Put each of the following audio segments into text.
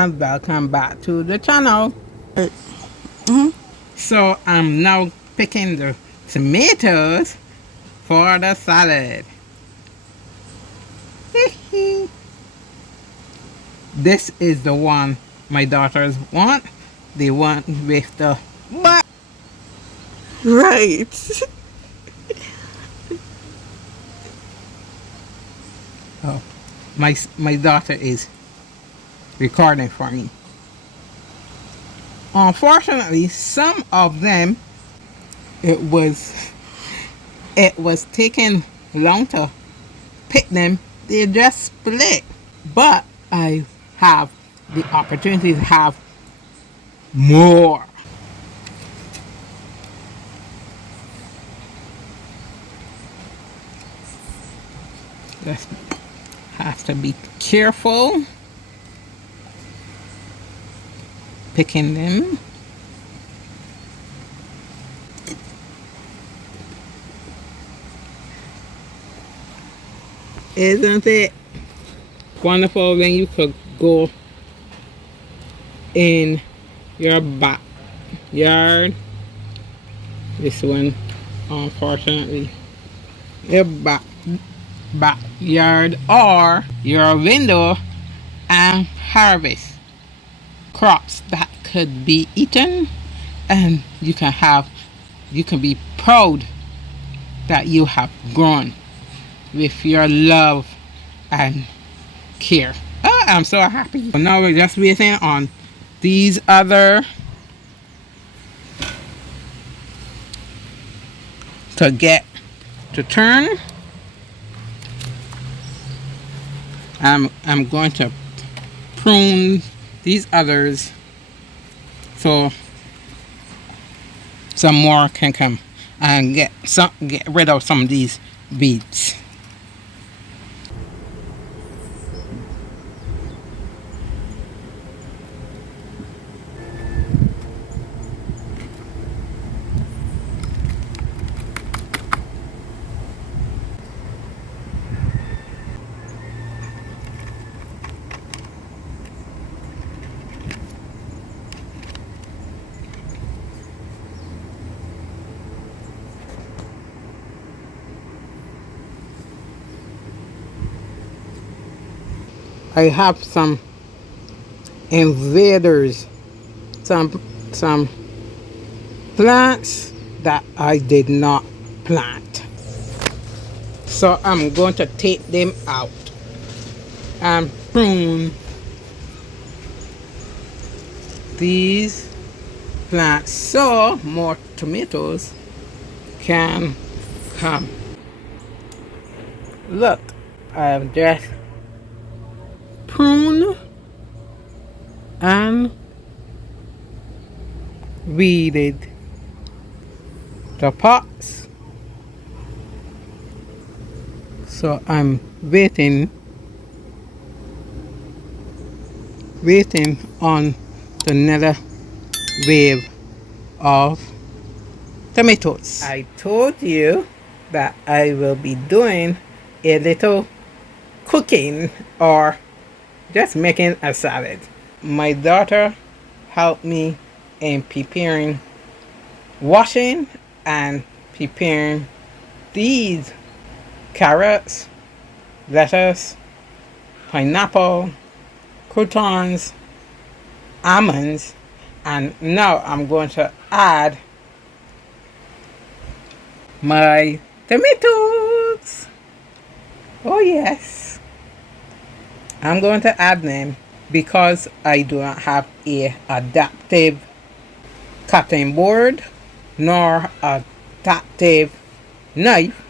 and welcome back to the channel. So I'm now picking the tomatoes for the salad. This is the one my daughters want. They want with the butt. Right. Oh, my daughter is recording for me. Unfortunately, some of them it was taking long to pick them. They just split. But I have the opportunity to have more. Just have to be careful picking them. Isn't it wonderful when you could go in your backyard? This one, unfortunately, your backyard or your window and harvest crops that could be eaten, and you can be proud that you have grown with your love and care. Oh, I'm so happy. Now we're just waiting on these other to get to turn. I'm going to prune these others so some more can come and get rid of some of these weeds. I have some invaders, some plants that I did not plant. So I'm going to take them out and prune these plants so more tomatoes can come. Look, I've just prune and weeded the pots. So I'm waiting on the another wave of tomatoes. I told you that I will be doing a little cooking or just making a salad. My daughter helped me in washing and preparing these carrots, lettuce, pineapple, croutons, almonds, and now I'm going to add my tomatoes. Oh yes, I'm going to add them because I do not have a adaptive cutting board nor adaptive knife.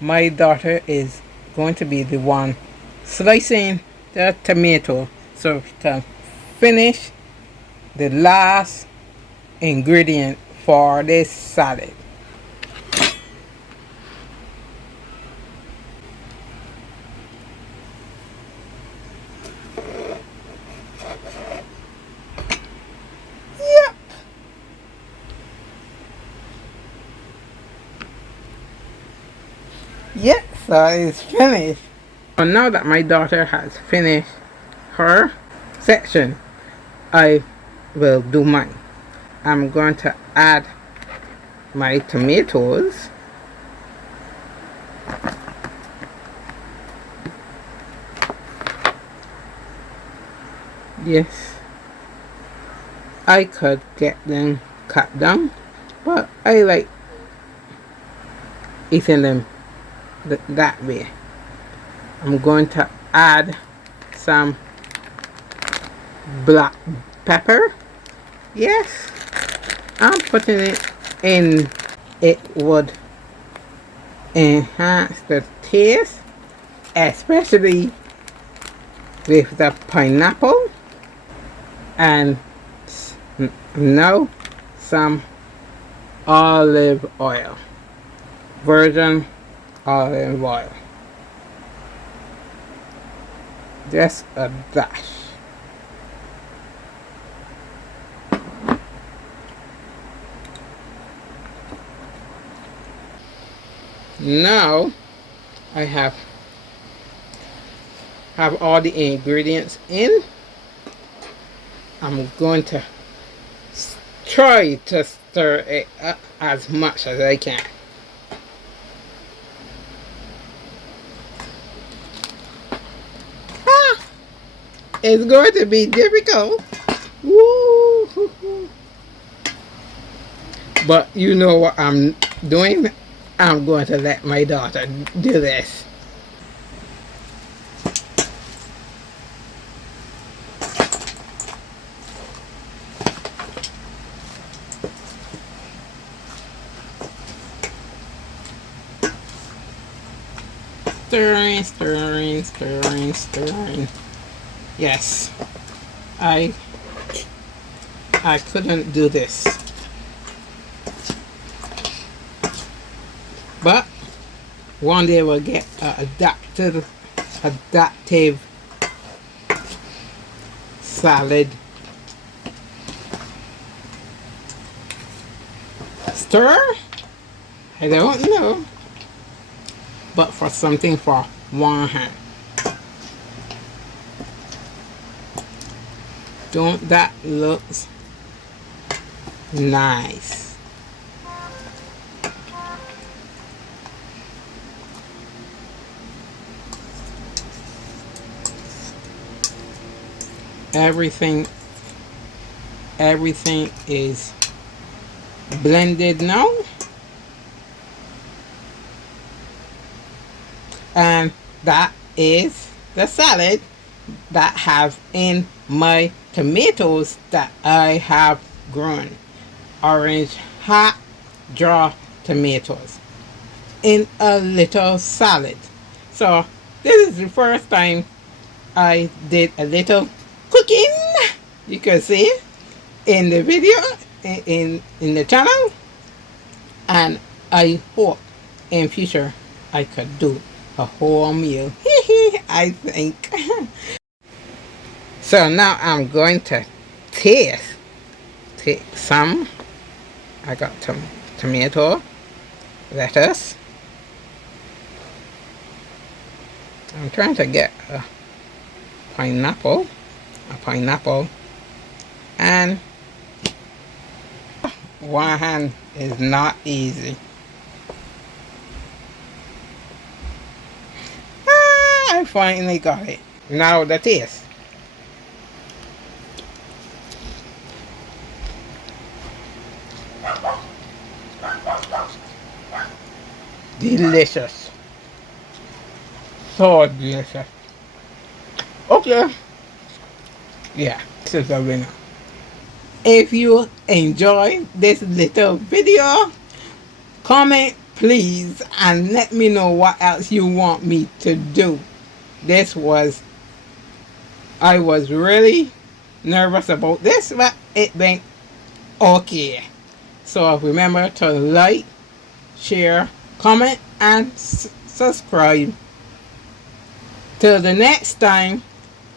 My daughter is going to be the one slicing the tomato so we can finish the last ingredient for this salad. Yep, so it's finished. So now that my daughter has finished her section, I will do mine. I'm going to add my tomatoes. Yes, I could get them cut down, but I like eating them that way. I'm going to add some black pepper. Yes, I'm putting it in. It would enhance the taste, especially with the pineapple. And now some olive oil, virgin olive oil, just a dash. Now I have all the ingredients in. I'm going to try to stir it up as much as I can. It's going to be difficult. Woo. But you know what I'm doing? I'm going to let my daughter do this. Stirring, stirring, stirring, stirring. Yes, I couldn't do this, but one day we'll get adaptive salad. Stir? I don't know, but for something for one hand. Don't that looks nice? Everything is blended now, and that is the salad that have in my tomatoes that I have grown. Orange hot draw tomatoes in a little salad. So this is the first time I did a little cooking. You can see in the video in the channel, and I hope in future I could do a whole meal. I think. So now I'm going to take some. I got some tomato, lettuce. I'm trying to get a pineapple, and one hand is not easy. I finally got it. Now the taste. Delicious. So delicious. Okay. Yeah, this is a winner. If you enjoyed this little video, comment please and let me know what else you want me to do. I was really nervous about this, but it went okay. So remember to like, share, comment, and subscribe. Till the next time,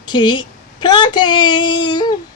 keep planting!